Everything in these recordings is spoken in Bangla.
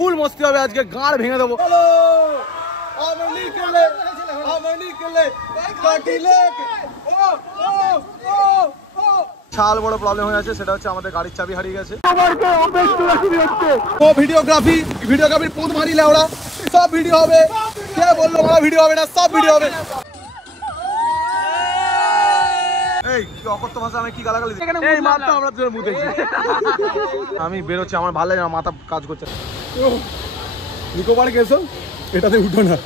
ফুল মস্তি হবে আজকে, গাঁড় ভেঙে দেবো। বিশাল বড় প্রবলেম হয়ে আছে, সেটা হচ্ছে আমাদের গাড়ির চাবি হারিয়ে গেছে। ও ভিডিওগ্রাফির পুঁত মারিলে ওরা সব ভিডিও হবে। কে বললো ওরা ভিডিও হবে না? সব ভিডিও হবে। এই কি অকথ্য ভাষা, আমি কি গালাগালি দিই? এই মাত্র আমরা তোর মুখ দেখি। আমি বেরোচ্ছি, আমার ভালো লাগে না, মাথা কাজ করছে। নিকো পার্ক এসো, এটাতে উঠো না।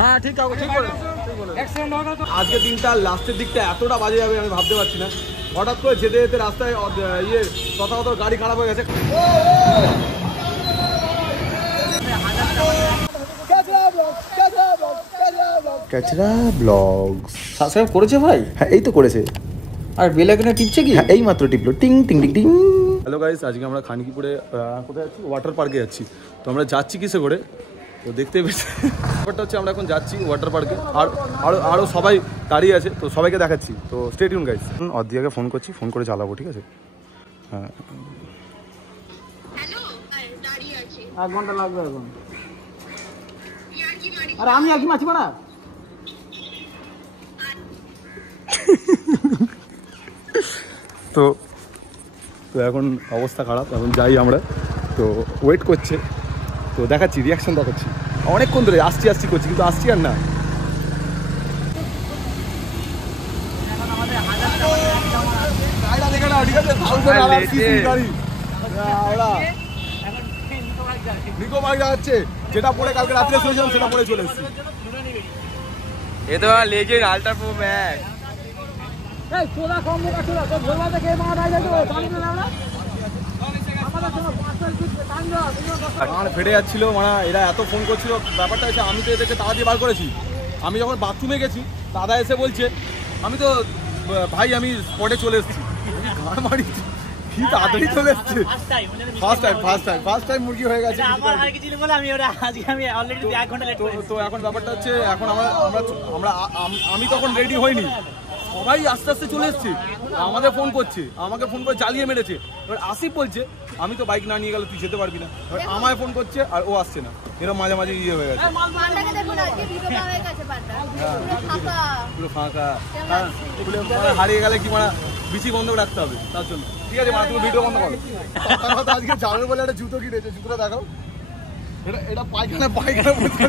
হ্যাঁ ঠিক আছে, ঠিক বলে। আজকে দিনটা লাস্টের দিকটা এতটা বাজে যাবে আমি ভাবতে পারছি না। হঠাৎ করে যেতে যেতে রাস্তায় তথাগত গাড়ি খারাপ হয়ে গেছে। কাচরা ব্লগস সাবস্ক্রাইব করেছে ভাই? হ্যাঁ এই তো করেছে। আর বেল আইকনে টিপছে কি? হ্যাঁ এই মাত্র টিপলো, টিং টিং টিং টিং। হ্যালো গাইস, আজকে আমরা খানকিপুরে কোথায় যাচ্ছি? ওয়াটার পার্কে যাচ্ছি। তো আমরা যাচ্ছি কিসে করে? তো দেখতে পেয়েছি ব্যাপারটা হচ্ছে আমরা এখন যাচ্ছি ওয়াটার পার্কে, আর আরও সবাই দাঁড়িয়ে আছে, তো সবাইকে দেখাচ্ছি। তো স্টে টিউন গাইস। অদ্রিয়াকে ফোন করছি, ফোন করে চালাবো, ঠিক আছে? হ্যাঁ এক ঘন্টা লাগবে এখন। আরে আমি একই মাছি না। তো তো এখন অবস্থা খারাপ, এখন যাই আমরা। তো ওয়েট করছে, তো দেখাচ্ছি, রিয়াকশন দেখাচ্ছি। অনেকক্ষণ ধরে আসছি করছি, কিন্তু আসছি আর না। নিকো বাইক যাচ্ছে, যেটা পরে কালকে রাত্রে শুয়েছিলাম সেটা পরে চলে এসেছি। এ তো লেজেন্ড আল্ট্রা প্রো ম্যাক্স। এই চোলা কম মুখা চোলা তো ভোরবা থেকে মার আই যাবে পানি না আমরা আমাদের জন্য 5 মিনিট টাইম দাও। কান ফেটে যাচ্ছিল, মানে এরা এত ফোন করছিল। ব্যাপারটা হচ্ছে আমি তো এদেরকে তাড়া দিয়ে বার করেছি। আমি যখন বাথরুমে গেছি, দাদা এসে বলছে আমি তো ভাই আমি স্পটে চলে এসেছি। ঘাড় মারি কি তাড়াতাড়ি চলে এসছে। ফার্স্ট টাইম মুরগি হয়ে গেছে। তো এখন ব্যাপারটা হচ্ছে, এখন আমি তখন রেডি হইনি, সবাই আস্তে আস্তে চলে এসছে। আমাদের ফোন করছে, আমাকে ফোন করে জ্বালিয়ে মেরেছে। এবার আসিফ বলছে আমি তো বাইক না নিয়ে গেলে তুই যেতে পারবি না। আমায় ফোন করছে আর ও আসছে না। এরকম মাঝে মাঝে ইয়ে হয়ে গেছে, পুরো ফাঁকা। হারিয়ে গেলে কি মানে বিচি বন্ধ রাখতে হবে তার জন্য। ঠিক আছে মানে তুমি ভিডিও বন্ধ করো। আজকে যাবে বলে একটা জুতো কিনেছে, জুতোটা দেখাও। এটা পায়খানা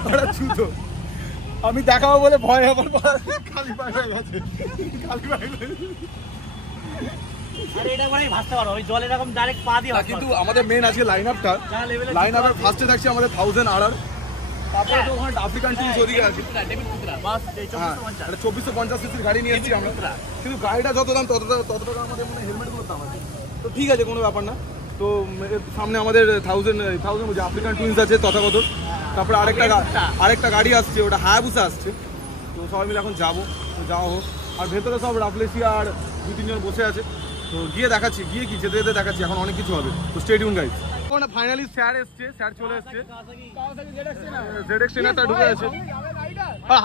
করা জুতো। আমি দেখাবো বলে ভয়, আবার খালি পায়ে হয়ে গেছে। কিন্তু আমাদের মেন আজকে লাইন আপটা, লাইন আপের ফার্স্টে থাকছে আমাদের 1000 আড়ার। তারপরে তো ওখানে আফ্রিকান টিমস ওদিকে আছে। 2450 সিসির গাড়ি নিয়ে এসেছি আমরা, কিন্তু গাড়িটা যত দাম তত টাকা আমাদের মানে হেলমেটগুলোর দাম আছে। তো ঠিক আছে, কোনো ব্যাপার না। তো সামনে আমাদের 1000 আফ্রিকান টুইন্স আছে তথাগত। তারপরে আরেকটা গাড়ি আসছে, ওটা হায়াবুসা আসছে। তো সবাই মিলে এখন যাবো, তো যাওয়া হোক। আর ভেতরে সব রাফলেসিয়া আর 2-3 জন বসে আছে। তো গিয়ে দেখাচ্ছি, গিয়ে কি যেতে যেতে দেখাচ্ছি, এখন অনেক কিছু হবে। তো stay tune guys. Finally sir এসছে, স্যার চলে এসছে। জেডএক্স-10টা ঢুকে আছে।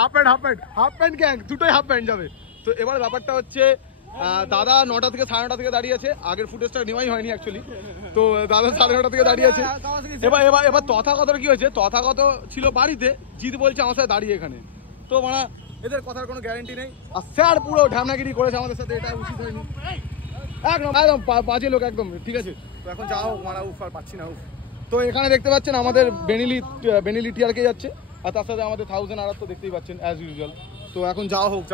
হাফ প্যান্ট গ্যাং, দুটোই হাফ প্যান্ট যাবে। তো এবার ব্যাপারটা হচ্ছে দাদা 9টা থেকে 9:30 থেকে দাঁড়িয়ে আছে। আগের ফুটেজটা নেওয়াই হয়নি অ্যাকচুয়ালি। তো দাদা 9:30 থেকে দাঁড়িয়ে আছে। এবার তথাগত কি হয়েছে, তথাগত ছিল বাড়িতে, জিৎ বলছে আমার সাথে দাঁড়িয়ে এখানে। তো মানে এদের কথার কোনো গ্যারান্টি নেই। আর স্যার পুরো ঢামনাগিরি করেছে আমাদের সাথে, এটা উচিত হয়নি একদম, বাজে লোক একদম। ঠিক আছে, তো এখন যাও, মারা উফ আর পাচ্ছি না। তো এখানে দেখতে পাচ্ছেন আমাদের বেনিলি টিয়ারকে যাচ্ছে, আর তার সাথে আমাদের 1000 আড়ার তো দেখতেই পাচ্ছেন অ্যাজ ইউজুয়াল। তো এখন যাওয়া হোক।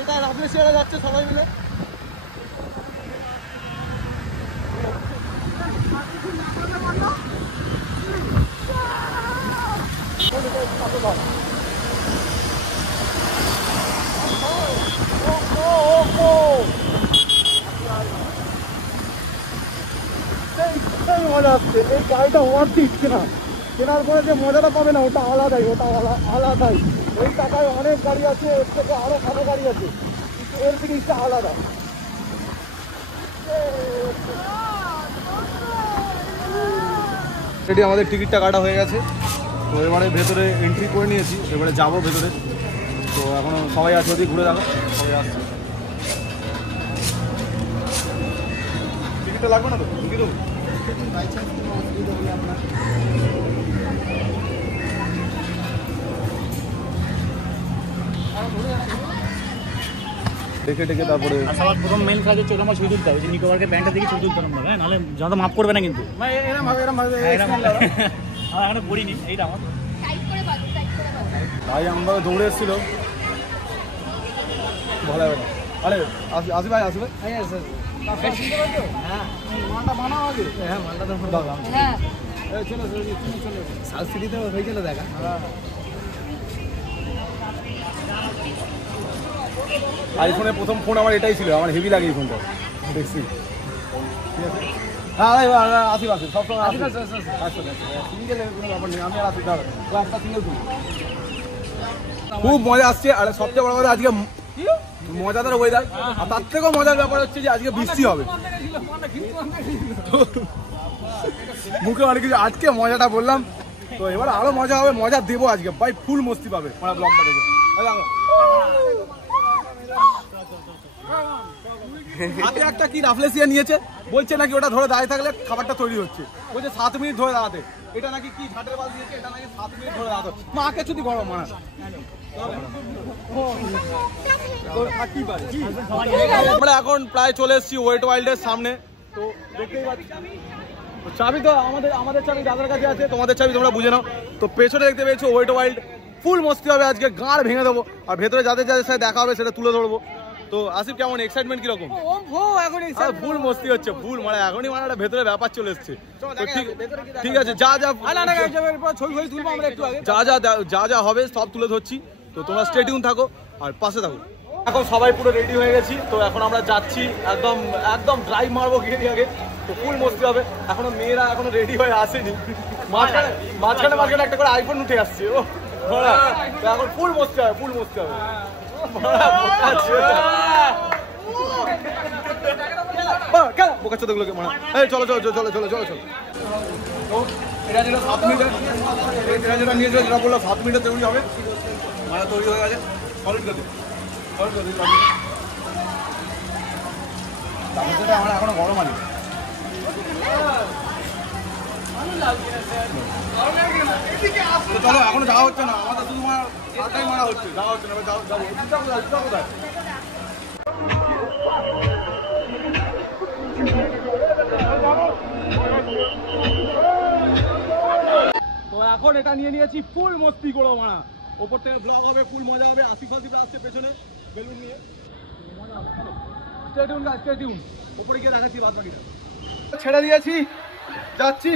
এটা রাফলেসিয়ারা যাচ্ছে সবাই মিলে। মজা আসছে এই গাড়িটা, কেনার পরে যে মজাটা পাবে না ওটা আলাদাই, ওই টাকায় অনেক গাড়ি আছে, এর থেকে আরো ভালো গাড়ি আছে, কিন্তু এর জিনিসটা আলাদা। সেটি আমাদের টিকিটটা কাটা হয়ে গেছে। তো এবারে ভেতরে এন্ট্রি করে নিয়েছি, এবারে যাবো ভেতরে। তো এখন সবাই আছে, ওদিকে ঘুরে দেখো, সবাই আসছে। টিকিটটা লাগবে না তো? দেখে টেকে তারপরে সবার প্রথম মেন কাজ হচ্ছে ওরা ছবি তুলতে হবে, যে নিকোবারকে ব্যান্ডটা দেখে ছবি তুলতে হবে, হ্যাঁ, নাহলে যত মাফ করবে না কিন্তু। এরকম এখনো করিনি, এইটা আমার ভাই আমরা দৌড়ে এসেছিল ভালো হবে না। আরে আসি ভাই আসি ভাই হ্যাঁ বানাও আগে হ্যাঁ মালটা তো হ্যাঁ চলো চলো সাউথ সিটিতে হয়েছিল দেখা আইফোনের প্রথম ফোন আমার এটাই ছিল, আমার হেভি লাগে এই ফোনটা দেখছি। ঠিক আছে হ্যাঁ ভাই আসি আসি সবসময় আসি সিঙ্গেল কোনো ব্যাপার নেই, আমি আর আসি দাঁড়া একটা সিঙ্গেল তুলি। খুব মজা আসছে। আর সবচেয়ে বড় কথা আজকে মজাদার ওয়েদার, আর তার থেকেও মজার ব্যাপার হচ্ছে যে আজকে বৃষ্টি হবে। মুখে অনেক কিছু আজকে মজাটা বললাম, তো এবার আরো মজা হবে, মজা দেবো আজকে ভাই, ফুল মস্তি পাবে আমার ব্লগটা দেখে। হাতে একটা কি রাফলেসিয়া নিয়েছে, বলছে নাকি ওটা ধরে দাঁড়িয়ে থাকলে খাবারটা তৈরি হচ্ছে, বলছে 7 মিনিট ধরে দাঁড়াতে। এটা নাকি কি ঝাটের বাল দিয়েছে, এটা নাকি 7 মিনিট ধরে দাঁড়াতে। মাকে যদি গরম মানা আমরা এখন প্রায় চলে এসেছি ওয়েট ওয়াইল্ডের সামনে। তো দেখতেই পাচ্ছি চাবি তো আমাদের চাবি দাদার কাছে আছে, তোমাদের চাবি তোমরা বুঝে নাও। তো পেছনে দেখতে পেয়েছো ওয়েট ওয়াইল্ড, ফুল মস্তি হবে আজকে, গাঁড় ভেঙে দেবো। আর ভেতরে যাদের যাদের সাথে দেখা হবে সেটা তুলে ধরবো। তো আসিফ কেমন এক্সাইটমেন্ট কিরকম? ফুল মস্তি হচ্ছে, ফুল মানে এখনই মানে একটা ভেতরে ব্যাপার চলে এসছে। ঠিক আছে, যা যা যা যা হবে সব তুলে ধরছি। তো তোমরা স্টে টিউন থাকো আর পাশে থাকো। এখন সবাই পুরো রেডি হয়ে গেছি, তো এখন আমরা যাচ্ছি একদম একদম ড্রাইভ মারবো গিয়ে আগে। তো ফুল মস্তি হবে। এখনো মেয়েরা এখনো রেডি হয়ে আসেনি, মাঝখানে একটা করে আইফোন উঠে আসছে। ও এখন ফুল মস্তি হবে, ফুল মস্তি হবে। চলো চলো চলো চলো চলো চলো চলো। এটা যেটা 7 মিনিটের, এটা যেটা নিয়েছিল যেটা বললো 7 মিনিটে তৈরি হবে, মানে তৈরি হয়ে গেছে। সলিড করে আমরা এখনো গরম আনি। চলো এখনো যাওয়া হচ্ছে না, আমাদের শুধু মারা হচ্ছে, যাওয়া হচ্ছে না। কোথায় তো এখন এটা নিয়ে নিয়েছি, ফুল মস্তি করো মারা। ওপর থেকে ব্লগ হবে, ফুল মজা হবে। আসিফ আসছে পেছনে বেলুন নিয়ে। স্টে টিউন ওপরে গিয়ে দেখাচ্ছি বাদ বাকিটা। ছেড়ে দিয়েছি, যাচ্ছি।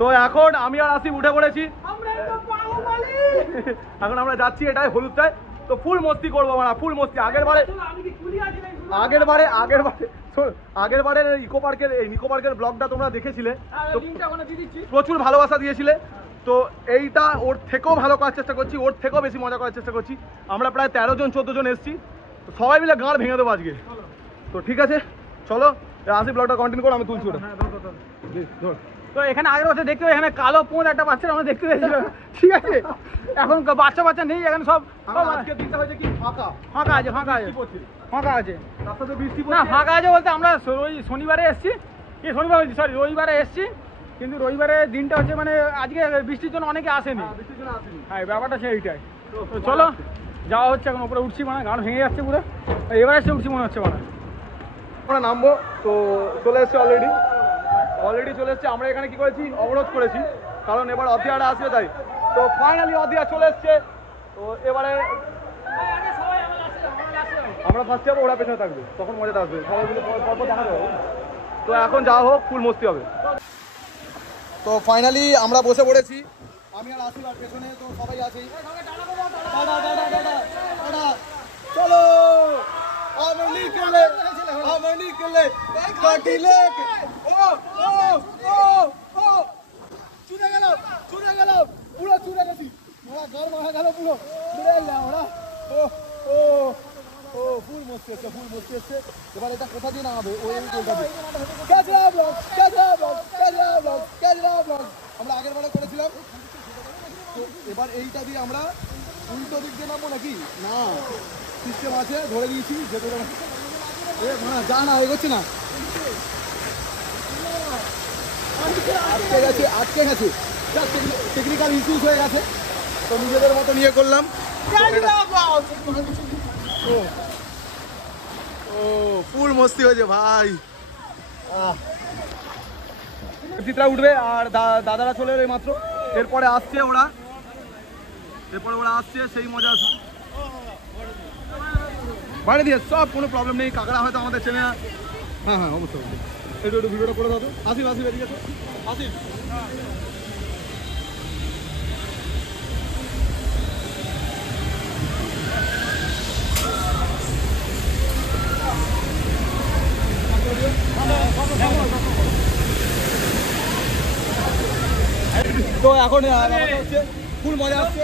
তো এখন আমি আর আসিফ উঠে পড়েছি, এখন আমরা যাচ্ছি এটাই হলুদটায়। তো ফুল মস্তি করবো মানে, ফুল মস্তি। আগের বারে ইকো পার্কের ব্লগটা তোমরা দেখেছিলে, তো প্রচুর ভালোবাসা দিয়েছিলে। তো এইটা ওর থেকেও ভালো করার চেষ্টা করছি, ওর থেকেও বেশি মজা করার চেষ্টা করছি। আমরা প্রায় 13 জন 14 জন এসেছি, তো সবাই মিলে গাঁড় ভেঙে দেবো আজকে। তো ঠিক আছে চলো আসি, ব্লগটা কন্টিনিউ করো, আমি তুলছি ওটা। তো এখানে আগের বছর দেখতে পাই, এখানে কালো পোঁত একটা বাচ্চা আমরা দেখতে পেয়েছিল, ঠিক আছে। এখন বাচ্চা নেই, এখানে সব আজকে দিনটা হয়েছে কি ফাঁকা আছে, ফাঁকা আছে না, ফাঁকা আছে বলতে আমরা ওই শনিবারে এসছি, রবিবারে এসছি, কিন্তু রবিবারের দিনটা হচ্ছে মানে আজকে বৃষ্টির জন্য অনেকে আসেনি। হ্যাঁ ব্যাপারটা সেইটাই। তো চলো যাওয়া হচ্ছে, এখন উপরে উঠছি, মানে গান ভেঙে যাচ্ছে পুরো। এবার এসে উঠছি মনে হচ্ছে, মানে আমরা নামবো। তো চলে এসছে অলরেডি চলে এসছে। আমরা এখানে কি করেছি, অবরোধ করেছি, কারণ এবার অধিয়াটা আসবে তাই। তো ফাইনালি অধিয়া চলে এসছে। তো এবারে আমরা ফার্স্ট যাবো, ওরা পেছনে থাকবে, তখন মজাটা আসবে, সবাই মিলে পরপর দেখা যাবে। তো এখন যা হোক ফুল মস্তি হবে। তো ফাইনালি আমরা বসে পড়েছি, আমি আর আসি আর পেছনে তো সবাই আছি। চলো ফুল মস্তি হচ্ছে এবার এটা কোথা দিয়ে নামাবে ওই গোলটা দিয়ে ক্যাচরা ব্লগ আমরা আগের বারে করেছিলাম। তো এবার এইটা দিয়ে আমরা উল্টো দিক দিয়ে নামবো নাকি? না, সিস্টেম আছে, ধরে দিয়েছি যেতে যা না এগোচ্ছে না, আটকে গেছে টেকনিক্যাল ইস্যুস হয়ে গেছে। তো নিজেদের মতো নিয়ে করলাম। ও ফুল মস্তি হয়েছে ভাই। চিত্রা উঠবে আর দাদারা চলে এলো মাত্র। এরপরে আসছে ওরা আসছে, সেই মজা বাইরে দিয়ে সব, কোনো প্রবলেম নেই। কাকারা হয়তো আমাদের চেনে না। হ্যাঁ অবশ্যই একটু ভিডিওটা করে দাও। আসিফ এদিকে তো আসিফ। তো এখন হচ্ছে ফুল মজা আসছে।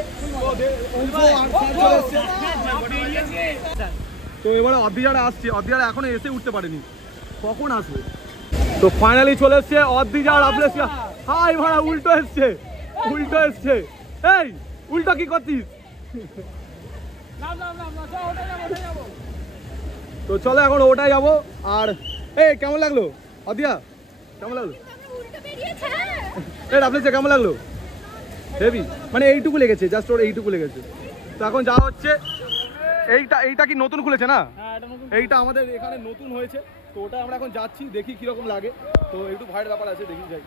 তো এবারে অদ্রিজারা আসছে, অদ্রিজারা এখনো এসে উঠতে পারেনি, কখন আসবে? তো ফাইনালি চলে এসছে অদ্রিজার আপলেসিয়া। হাই ভাড়া উল্টো এসছে এই উল্টো কি করছিস? তো চলো এখন ওটাই যাবো। আর এই কেমন লাগলো অদিয়া, কেমন লাগলো? এই আপলেসিয়া কেমন লাগলো? হেভি, মানে এইটুকু লেগেছে, জাস্ট ওর এইটুকু লেগেছে। তো এখন যা হচ্ছে এইটা কি নতুন খুলেছে না? এইটা আমাদের এখানে নতুন হয়েছে। তো ওটা আমরা এখন যাচ্ছি, দেখি কিরকম লাগে। তো একটু ভয়ের ব্যাপার আছে, দেখি যাই।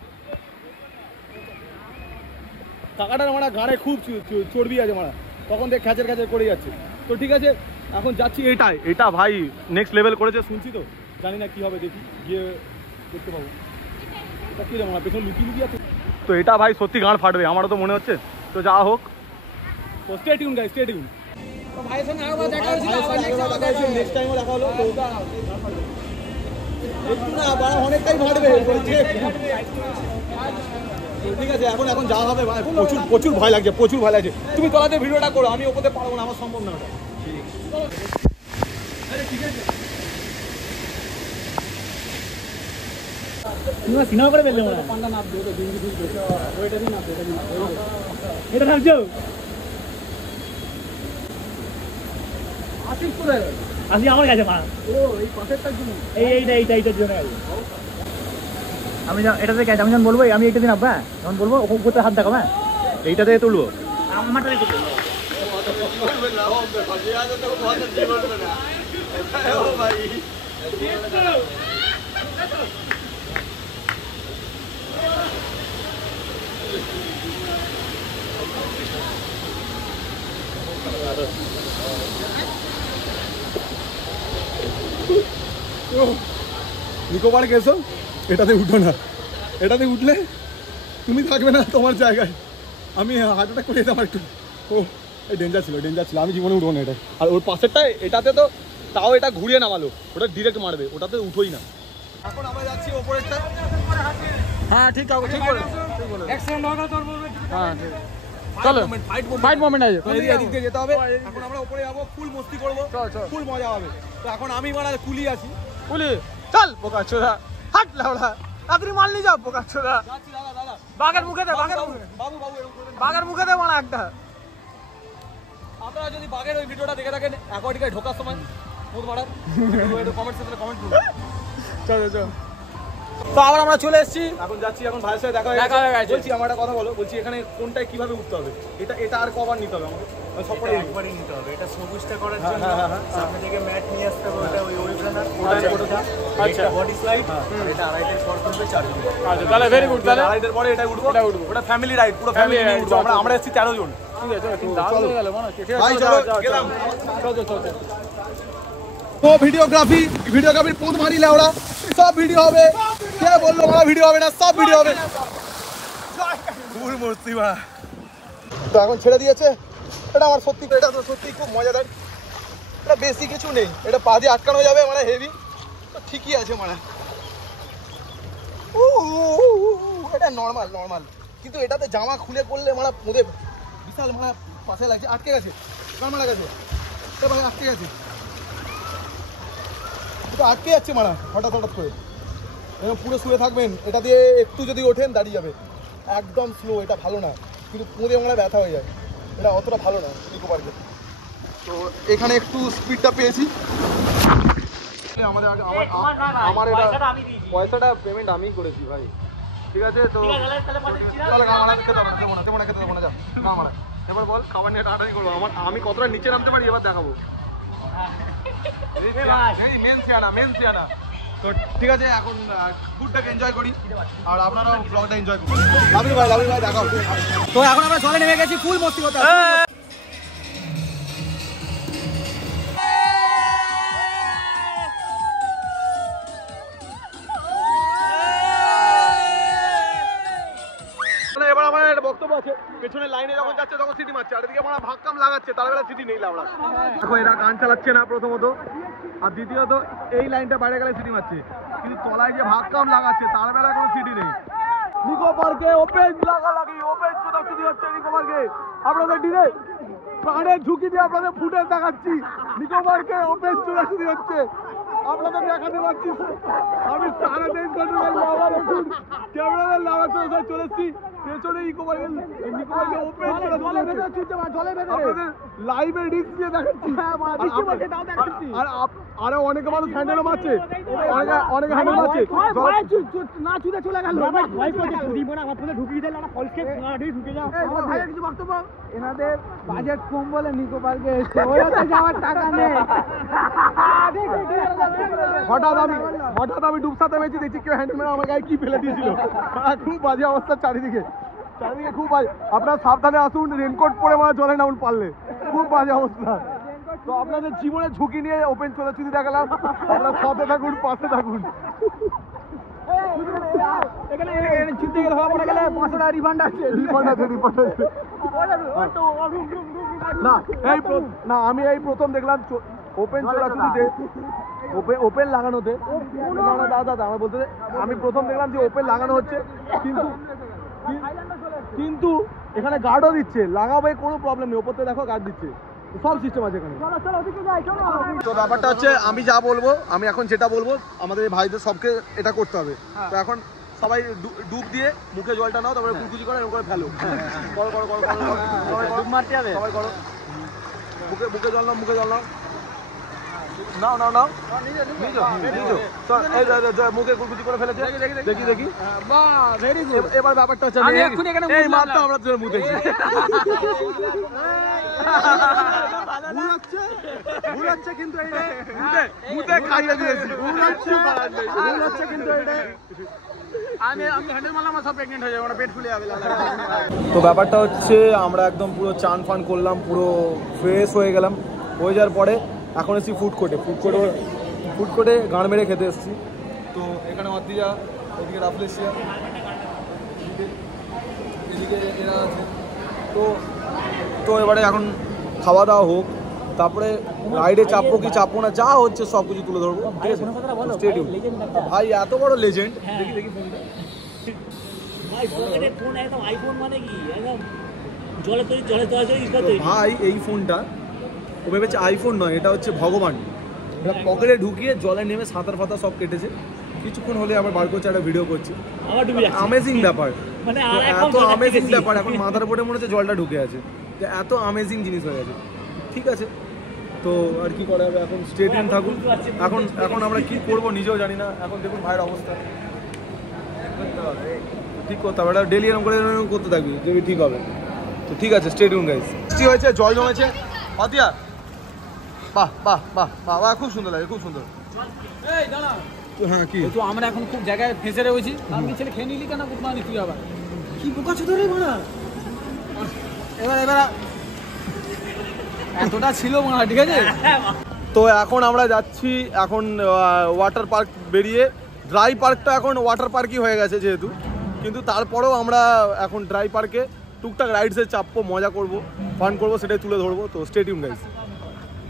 কাকাটার মারা গাড়ে খুব চর্বি আছে মারা, তখন দেখ খ্যাচের করে যাচ্ছে। তো ঠিক আছে এখন যাচ্ছি। এটা ভাই নেক্সট লেভেল করেছে শুনছি, তো জানি না কি হবে, দেখি গিয়ে দেখতে পাবো। এটা কি আমার পেছনে লুকিয়ে আছে। তো এটা ভাই সত্যি গান ফাটবে আমারও তো মনে হচ্ছে। তো যা হোক, তো stay tune guys, stay tune. তো ভাইয়ের সঙ্গে আবার দেখা হয়েছিল, নেক্সট টাইমও দেখা হলো। তো একটু না বাড়া অনেকটাই ফাটবে বলছে। ঠিক আছে এখন যা হবে, প্রচুর ভয় লাগছে, তুমি তলাতে ভিডিওটা করো, আমি ওপরে পারবো না, আমার সম্ভব না ওটা। ঠিক আছে সিনেমা করে ফেললে পান্ডা নাপ দিও, ওইটা দিন নাপ, এটা নাপছো। আসিফ কোথায়? আসি আমার কাছে মা। ও এই পাশেরটার জন্য, এইটার জন্য আমি এটাতে গেছি। আমি যখন বলবো আমি এইটা দিন নাপবা, যখন বলবো ওপর হাত দেখাবো, হ্যাঁ এইটা থেকে তুলবো, আমারটা থেকে তুলবো। নিকোবার গেছো, এটাতে উঠো না, এটাতে উঠলে তুমি থাকবে না তোমার জায়গায়, আমি হার্ট অ্যাটাক করে যেতাম একটু। ও এই ডেঞ্জার ছিল, আমি জীবনে উঠবো না এটা। আর ওর পাশেরটা এটাতে তো তাও এটা ঘুরিয়ে নামালো, ওটা ডিরেক্ট মারবে, ওটাতে উঠোই না। এখন আমরা যাচ্ছি ওপরেরটা। হ্যাঁ ঠিক আছে, ঠিক বলে, হ্যাঁ চলো ফাইট মোমেন্ট আছে, এদিক দিয়ে যেতে হবে। এখন আমরা উপরে যাবো, ফুল মস্তি করবো, ফুল মজা হবে। তো এখন আমি মারা কুলি আছি, কুলি চল বোকা ছোড়া, হাট লাউড়া তাড়াতাড়ি মাল নিয়ে যাও বোকা ছোড়া। বাঘের মুখে দে, বাঘের মুখে দে মারা একটা। আপনারা যদি বাঘের ওই ভিডিওটা দেখে থাকেন অ্যাকোয়াটিকায় ঢোকার সময় মুখ মারার, কমেন্ট সেকশনে কমেন্ট করুন। চলো তো আবার আমরা চলে এসেছি, এখন যাচ্ছি, এখন ভাইয়ের সাথে দেখা হয়ে গেছে। বলছি আমার একটা কথা বলো, বলছি এখানে কোনটায় কিভাবে উঠতে হবে? এটা আর কবার নিতে হবে আমাকে? সবটাই একবারই নিতে হবে। এটা সবুজটা করার জন্য সামনে থেকে ম্যাট নিয়ে আসতে হবে, ওটা ওই ওইখানে আচ্ছা বডি স্লাইড, এটা আড়াইটের পর করবে 4 জন। আচ্ছা তাহলে ভেরি গুড, তাহলে আড়াইটের পরে এটা উঠবো, ওটা ফ্যামিলি রাইড, পুরো ফ্যামিলি নিয়ে উঠবো। আমরা এসেছি 13 জন। ঠিক আছে চলো গেল মনে হচ্ছে। ভাই চলো গেলাম, চলো। তো ভিডিওগ্রাফির পোঁত মারিলে ওরা সব ভিডিও হবে। কে বললো ওরা ভিডিও হবে না? সব ভিডিও হবে। তো এখন ছেড়ে দিয়েছে। এটা আমার সত্যি, এটা তো সত্যি খুব মজাদার। এটা বেশি কিছু নেই, এটা পা দিয়ে আটকানো যাবে, মানে হেভি তো ঠিকই আছে মানে। এটা নর্মাল, কিন্তু এটাতে জামা খুলে করলে মানে পোঁদে বিশাল মানে পাশে লাগছে, আটকে গেছে, মারা গেছে, আটকে গেছে। তো আটকে যাচ্ছে মারা হঠাৎ হঠাৎ করে। এবং পুরো শুয়ে থাকবেন, এটা দিয়ে একটু যদি ওঠেন দাঁড়িয়ে যাবে, একদম স্লো, এটা ভালো না। কিন্তু পুঁদে আমরা ব্যথা হয়ে যায়, এটা অতটা ভালো না নিকো পার্কে। তো এখানে একটু স্পিডটা পেয়েছি। আমার এটা পয়সাটা পেমেন্ট আমিই করেছি ভাই, ঠিক আছে? তো দেবো না, যা না মারা। এবার বল খাবার নিয়ে টাটাই করবো, আমি কতটা নিচে নামতে পারি এবার দেখাবো। মেন সিয়ানা। তো ঠিক আছে, এখন ফুডটাকে এনজয় করি আর আপনারাও ব্লগটা এনজয় করুন। লাভলি ভাই দেখাও। তো এখন আমরা জলে নেমে গেছি, ফুল মস্তি করতে। এবার আমার একটা বক্তব্য আছে, পেছনে লাইনে যখন যাচ্ছে তখন সিটি মারছে, আর এদিকে আমরা ভাগকাম লাগাচ্ছে, তার বেলা সিটি নেই আমরা। দেখো এরা গান চালাচ্ছে না প্রথমত, আর দ্বিতীয়ত এই লাইনটা বাইরে গেলে সিটি মারছে, কিন্তু তলায় যে ভাগকাম লাগাচ্ছে তার বেলা কোনো সিটি নেই। নিকো পার্কে ওপেন লাগালাগি, ওপেন ছোটাছুটি হচ্ছে নিকো পার্কে। আপনাদের ডিরে প্রাণের ঝুঁকি দিয়ে আপনাদের ফুটেজ দেখাচ্ছি, নিকো পার্কে ওপেন ছোটাছুটি হচ্ছে, আপনাদের দেখাতে পারছি। আমি সারা দেশ ক্যামেরার লাভা চলে এসেছি পেছনে নিকো পার্কে ওপেন লাইভে রিস্ক দিয়ে দেখাচ্ছি। আর আরে অনেকে মানুষ হ্যান্ডেলও মারছে, অনেকে হ্যান্ডেল মারছে না ছুটে চলে গেল। এনাদের বাজেট কম বলে নিকো পার্কে এসছে, ওইতে যাওয়ার টাকা নেই। হঠাৎ আমি ডুবসাতে পেয়েছি, দেখছি কেউ হ্যান্ডেল মেরে আমার গায়ে কি ফেলে দিয়েছিল। খুব বাজে অবস্থা চারিদিকে খুব বাজে। আপনারা সাবধানে আসুন, রেনকোট পরে মানে জলে নামুন পারলে, খুব বাজে অবস্থা। তো আপনাদের জীবনের ঝুঁকি নিয়ে ওপেন ছোটাছুটি দেখালাম, আপনারা সাথে থাকুন, পাশে থাকুন। আমি এই প্রথম দেখলাম ওপেন ছোটাছুটিতে ওপেন লাগানোতে। দাদা আমার বলতে, আমি প্রথম দেখলাম যে ওপেন লাগানো হচ্ছে, কিন্তু এখানে গার্ডও দিচ্ছে, লাগাবে কোনো প্রবলেম নেই, ওপর থেকে দেখো গার্ড দিচ্ছে, সব সিস্টেম আছে এখানে। তো ব্যাপারটা হচ্ছে আমি যা বলবো, আমি এখন যেটা বলবো আমাদের ভাইদের সবকে এটা করতে হবে। তো এখন সবাই ডুব দিয়ে মুখে জলটা নাও, তারপরে কুলকুচি করো, এরকম করে ফেলো, ডুব মারতে হবে সবাই, করো মুখে জল নাও, নাও মুখে কুলকুচি করে ফেলেছে, দেখি। এবার ব্যাপারটা হচ্ছে আমরা মুখে ঘুরাচ্ছে, কিন্তু মুখে খাইয়ে দিয়েছি, কিন্তু তো ব্যাপারটা হচ্ছে আমরা একদম পুরো চান ফান করলাম, পুরো ফ্রেশ হয়ে গেলাম, হয়ে যাওয়ার পরে এখন এসেছি ফুড কোর্টে গান মেরে খেতে এসেছি। তো এখানে অদ্দিজা, এদিকে রাফলেশিয়া, এদিকে এরা আছে। তো এবারে এখন খাওয়া দাওয়া হোক, তারপরে রাইডে চাপবো কি চাপবো না, যা হচ্ছে সব কিছু তুলে ধরবো, ঠিক আছে? স্টেডিয়াম ভাই এত বড় লেজেন্ড, দেখি ফোনটা ভাই, এই ফোনটা ও ভেবেছে আইফোন নয়, এটা হচ্ছে ভগবান। এটা পকেটে ঢুকিয়ে জলে নেমে সাঁতার ফাতার সব কেটেছে, কিছুক্ষণ হলে আমার বার করছে, একটা ভিডিও করছি, আমেজিং ব্যাপার, এত আমেজিং ব্যাপার। এখন মাথার উপরে মনে হচ্ছে জলটা ঢুকে আছে, এত আমেজিং জিনিস হয়ে গেছে, ঠিক আছে? তো আর কি করা হবে, এখন স্টেডিয়াম থাকুন। এখন আমরা কি করবো নিজেও জানি না। এখন দেখুন ভাইয়ের অবস্থা, ঠিক করতে হবে, এটা ডেলি এরকম করে করতে থাকবি, দেখবি ঠিক হবে। তো ঠিক আছে, স্টেডিয়াম গাইস কি হয়েছে, জল জমেছে অতিয়া, বাহ, খুব সুন্দর লাগে, খুব সুন্দর। হ্যাঁ কি তো আমরা এখন খুব জায়গায় ফেঁসে রয়েছি। আমি ছেলে খেয়ে নিলি কেন, কুটমানি তুই আবার কি বোকা ছোট রে মানা, এবার এতটা ছিল মানা, ঠিক আছে? তো এখন আমরা যাচ্ছি, এখন ওয়াটার পার্ক বেরিয়ে, ড্রাই পার্কটা এখন ওয়াটার পার্কই হয়ে গেছে যেহেতু, কিন্তু তারপরেও আমরা এখন ড্রাই পার্কে টুকটাক রাইডসে চাপবো, মজা করবো, ফান করবো, সেটাই তুলে ধরবো। তো স্টে টিউন গাইস।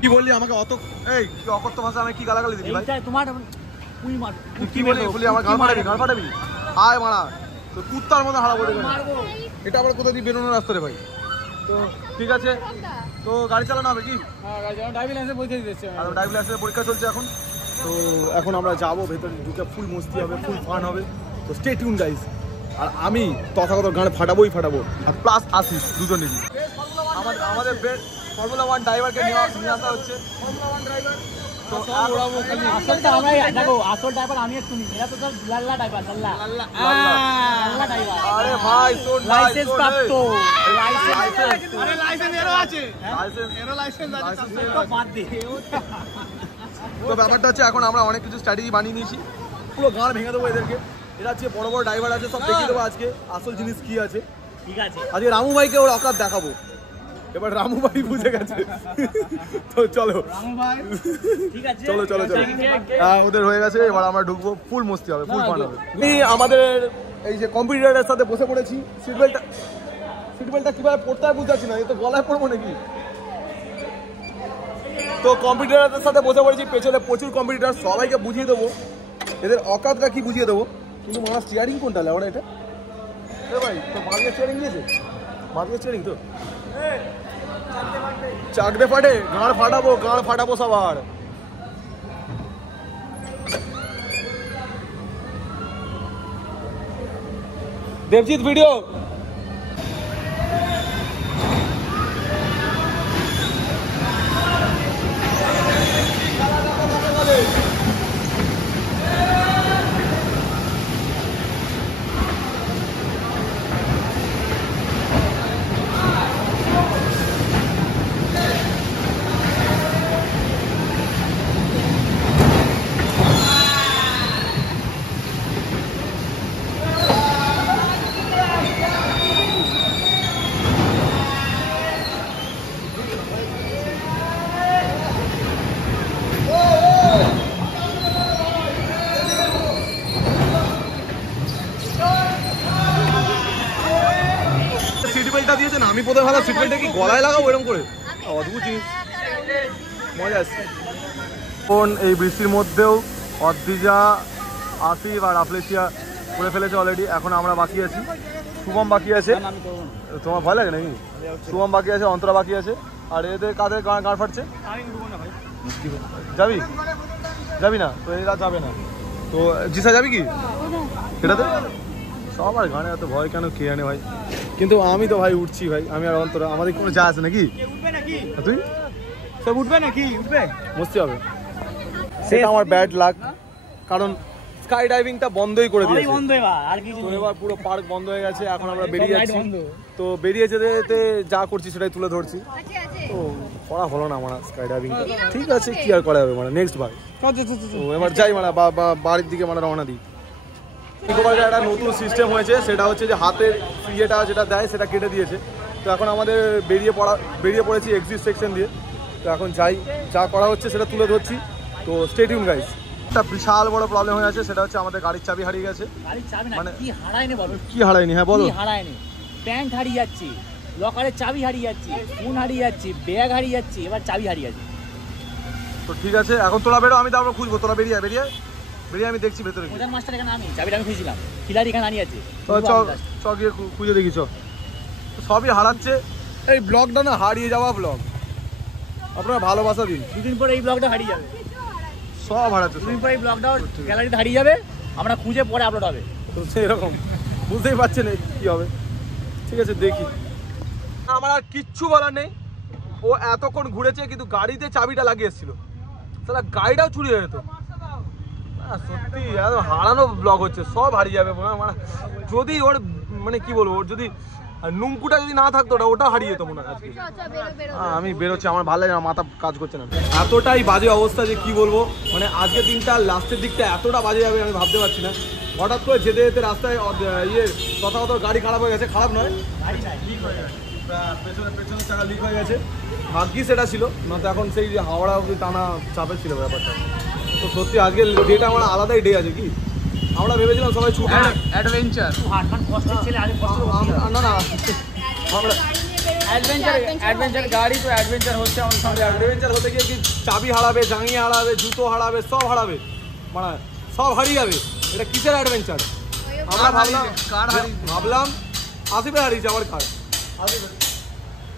কি বললি আমাকে অত, এই অকথ্য ভাষা আমি কি গালাগালি দিলি ভাই? তোমার তুই কি বলি আমার গাল ফাটাবি হায় মারা, তো কুত্তার মতো হারাবো, এটা আবার কোথা দিয়ে বেরোনোর রাস্তা রে ভাই? তো ঠিক আছে, তো গাড়ি চালানো হবে কি? ড্রাইভিং লাইসেন্স পরীক্ষা দিতেছে, ড্রাইভিং লাইসেন্সের পরীক্ষা চলছে এখন। তো এখন আমরা যাবো ভেতরে, ঢুকে ফুল মস্তি হবে, ফুল ফান হবে। তো স্টে টিউন গাইস। আর আমি তথাগত গানে ফাটাবো, আর প্লাস আসিস দুজনেরই। আমাদের ফর্মুলা 1 ড্রাইভারকে নিয়ে আসা হচ্ছে। তো আসলটা আমরাই দেখো, আসল ড্রাইভার আমি আর তুমি, এরা তো সব লাল্লা ড্রাইভার, লাল্লা লাল্লা ড্রাইভার। আরে ভাই শোন, লাইসেন্স প্রাপ্ত, আরে লাইসেন্স এরও আছে, লাইসেন্স তো বাদ দে। তো ব্যাপারটা হচ্ছে এখন আমরা অনেক কিছু স্ট্র্যাটেজি বানিয়ে নিয়েছি, পুরো গান ভেঙে দেবো এদেরকে। এরা হচ্ছে বড় বড় ড্রাইভার আছে, সব দেখিয়ে দেবো আজকে আসল জিনিস কি আছে। ঠিক আছে, আজকে রামু ভাইকে ওর অকাত দেখাবো। এবার রামু ভাই বুঝে গেছে। তো চলো রামু ভাই ঠিক আছে, চলো চলো চলো, ওদের হয়ে গেছে, এবার আমরা ঢুকবো, ফুল মস্তি হবে, ফুল ফান হবে। আমাদের এই যে কম্পিউটারের সাথে বসে পড়েছি। সিট বেল্টটা কিভাবে পড়তে হয় বুঝতে পারছি না, এ তো গলায় পড়বো নাকি। তো কম্পিউটারের সাথে বসে পড়েছি, পেছনে প্রচুর কম্পিউটার, সবাইকে বুঝিয়ে দেবো এদের অকাতটা কি বুঝিয়ে দেবো। কিন্তু মারা স্টিয়ারিং কোনটা লেওয়া এটা? ভাই তো বাঁধিয়ে স্টিয়ারিং দিয়েছে, বাঁধিয়ে স্টিয়ারিং তো চাকদে ফাটে, গাঁড় ফাটাবো সবার। দেবজিৎ ভিডিও। সিট বেল্টটা দিয়েছে না, আমি প্রথমে ভালো সিট বেল্টটা কি গলায় লাগাবো এরকম করে, অদ্ভুত জিনিস, মজা আসছে। এখন এই বৃষ্টির মধ্যেও অদ্রিজা, আসিফ আর আফলেশিয়া করে ফেলেছে অলরেডি। এখন আমরা বাকি আছি, শুভম বাকি আছে। তোমার ভয় লাগে নাকি? শুভম বাকি আছে, অন্তরা বাকি আছে। আর এদের কাদের গাঁড় ফাটছে? যাবি না? তো এরা যাবে না। তো জিসা যাবি কি এটাতে? সবার গানে এত ভয় কেন কে জানে ভাই, কিন্তু আমি তো ভাই উঠছি ভাই, আমি আর অন্তরা, আমাদের কোনো যা আছে নাকি? তুই সব উঠবে নাকি? উঠবে, মস্তি হবে। সেটা আমার ব্যাড লাক, কারণ স্কাই ডাইভিংটা বন্ধই করে দিয়েছে। বন্ধ আর কি, তো এবার পুরো পার্ক বন্ধ হয়ে গেছে, এখন আমরা বেরিয়ে যাচ্ছি। তো বেরিয়ে যেতে যা করছি সেটাই তুলে ধরছি। তো করা হলো না আমার স্কাই ডাইভিংটা, ঠিক আছে কি আর করা হবে, মানে নেক্সট বার। তো এবার যাই মানে বাড়ির দিকে মানে রওনা দিই। নিকোবার্গে একটা নতুন সিস্টেম হয়েছে, সেটা হচ্ছে যে হাতের ইয়েটা যেটা দেয় সেটা কেটে দিয়েছে। তো এখন আমাদের বেরিয়ে পড়েছি এক্সিট সেকশন দিয়ে। তো এখন যাই, যা করা হচ্ছে সেটা তুলে ধরছি। তো স্টে টিউন গাইস। একটা বিশাল বড় প্রবলেম হয়ে আছে, সেটা হচ্ছে আমাদের গাড়ির চাবি হারিয়ে গেছে। গাড়ির চাবি না, মানে কি হারায়নি বলো? কি হারায়নি? হ্যাঁ বলো। কি হারায়নি? প্যান্ট হারিয়ে যাচ্ছে, লকারের চাবি হারিয়ে যাচ্ছে, ফোন হারিয়ে যাচ্ছে, ব্যাগ হারিয়ে যাচ্ছে, এবার চাবি হারিয়ে যাচ্ছে। তো ঠিক আছে, এখন তোরা বেরো, আমি তারপর খুঁজবো। তোরা বেরিয়ে আমি দেখছি ভেতরে কি। প্রধান মাস্টার এখানে, আমি চাবিটা আমি খুঁজছিলাম, খিলাড়ি এখানে আনি আছে। চ গিয়ে খুঁজে দেখি। সবই হারাচ্ছে, এই ব্লগটা না হারিয়ে যাওয়া ব্লগ। আপনারা ভালোবাসা দিন। দুদিন পরে এই ব্লগটা হারিয়ে যাবে, সব হারাচ্ছে। দুদিন পরে এই ব্লগটাও গ্যালারিতে হারিয়ে যাবে, আমরা খুঁজে পরে আপলোড হবে। তো সেরকম বুঝতেই পারছেন কি হবে। ঠিক আছে দেখি। আমার আর কিচ্ছু বলার নেই। ও এতক্ষণ ঘুরেছে কিন্তু গাড়িতে চাবিটা লাগিয়ে এসেছিল, তাহলে গাড়িটাও চুরি হয়ে যেত। সত্যি হারানো ব্লগ হচ্ছে, সব হারিয়ে যাবে। যদি ওর মানে কি বলবো, ওর যদি নুঙ্কুটা যদি না থাকতো ওটা হারিয়ে যেত মনে হয় আজকে। আমি বেরোচ্ছি, আমার ভালো লাগে না, মাথা কাজ করছে না। এতটাই বাজে অবস্থা যে কি বলবো, মানে আজকে দিনটা লাস্টের দিকটা এতটা বাজে যাবে আমি ভাবতে পারছি না। হঠাৎ করে যেতে যেতে রাস্তায় তথাগত গাড়ি খারাপ হয়ে গেছে। খারাপ নয়, পেছনের চাকা লিক হয়ে গেছে। ভাগ্যি সেটা ছিল, নয়তো এখন সেই হাওড়া অবধি টানা চাপে ছিল ব্যাপারটা। তো সত্যি আজকে ডেটা আমার আলাদাই ডে আছে। কি আমরা ভেবেছিলাম সবাই ছুটি অ্যাডভেঞ্চার, না আমরা অ্যাডভেঞ্চার গাড়ি, তো অ্যাডভেঞ্চার হচ্ছে আমাদের সঙ্গে। অ্যাডভেঞ্চার হতে গিয়ে কি চাবি হারাবে, জাঙ্গি হারাবে, জুতো হারাবে, সব হারাবে, মানে সব হারিয়ে যাবে। এটা কিসের অ্যাডভেঞ্চার? আমরা ভাবলাম আসিফে হারিয়েছে আমার কার।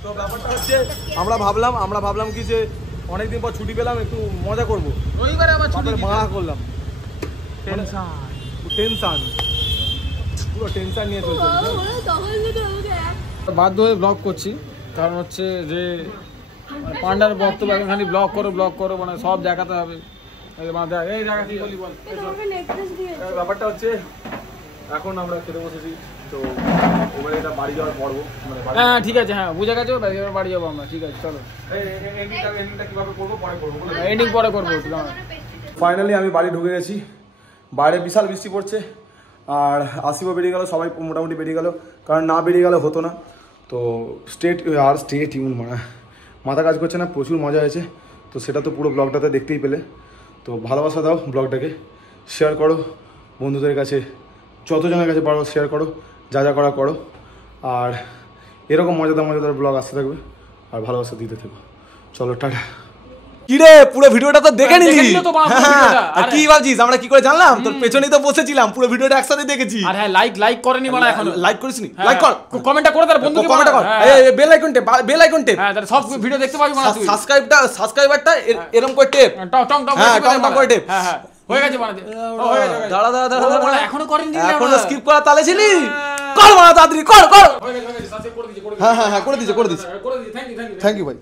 তো ব্যাপারটা হচ্ছে আমরা ভাবলাম কি যে অনেকদিন পর ছুটি পেলাম, একটু মজা করবো। রবিবারে আবার ছুটি তারপরে মারা করলাম, টেনশন, পুরো টেনশন নিয়ে চলছে। বাধ্য হয়ে ব্লগ করছি, কারণ হচ্ছে যে পান্ডার বক্তব্য এখন খালি ব্লগ করো মানে সব দেখাতে হবে। এই জায়গা কি বলি বল। ব্যাপারটা হচ্ছে এখন আমরা খেতে বসেছি, তো এবারে এটা বাড়ি যাওয়ার পর্ব, মানে হ্যাঁ ঠিক আছে, হ্যাঁ বুঝে গেছো, এবার বাড়ি যাবো আমরা। ঠিক আছে চলো, এন্ডিংটা কিভাবে করবো পরে করবো। এন্ডিং পরে করবো। ফাইনালি আমি বাড়ি ঢুকে গেছি। বাইরে বিশাল বৃষ্টি পড়ছে, আর আসিফও বেরিয়ে গেল, সবাই মোটামুটি বেরিয়ে গেল, কারণ না বেরিয়ে গেলে হতো না। তো স্টে টিউন, মাথা কাজ করছে না, প্রচুর মজা হয়েছে। তো সেটা তো পুরো ব্লগটাতে দেখতেই পেলে। তো ভালোবাসা দাও ব্লগটাকে, শেয়ার করো বন্ধুদের কাছে, যতজনের কাছে পারো শেয়ার করো, যা যা করা করো। আর এরকম মজাদার ব্লগ আসতে থাকবে, আর ভালোবাসা দিতে থাকো। চলো টাটা। কিরে পুরো ভিডিওটা তো দেখে নিলি? দেখে নিলো তো বাবা পুরো ভিডিওটা। আর কি ভাবছিস আমরা কি করে জানলাম? তোর পেছনেই তো বসেছিলাম, পুরো ভিডিওটা একসাথে দেখেছি। আর হ্যাঁ লাইক করেনি মানে এখনো লাইক করিসনি? লাইক কর, কমেন্টটা করে তার বন্ধুকে কমেন্ট কর, বেল আইকন টেপ। হ্যাঁ তাহলে সব ভিডিও দেখতে পাবি মানে তুই। সাবস্ক্রাইবারটা এরকম করে টেপ, টক টক টক হ্যাঁ টক টক করে টেপ। হ্যাঁ হ্যাঁ হয়ে গেছে মানে দাঁড়া এখনো করেনি এখনো স্কিপ করা তালে ছিলি? কর মারা তাড়াতাড়ি কর। হয়ে গেছে সাবস্ক্রাইব করে দিয়েছি হ্যাঁ করে দিচ্ছে করে দিয়েছি। থ্যাংক ইউ থ্যাংক ইউ ভাই।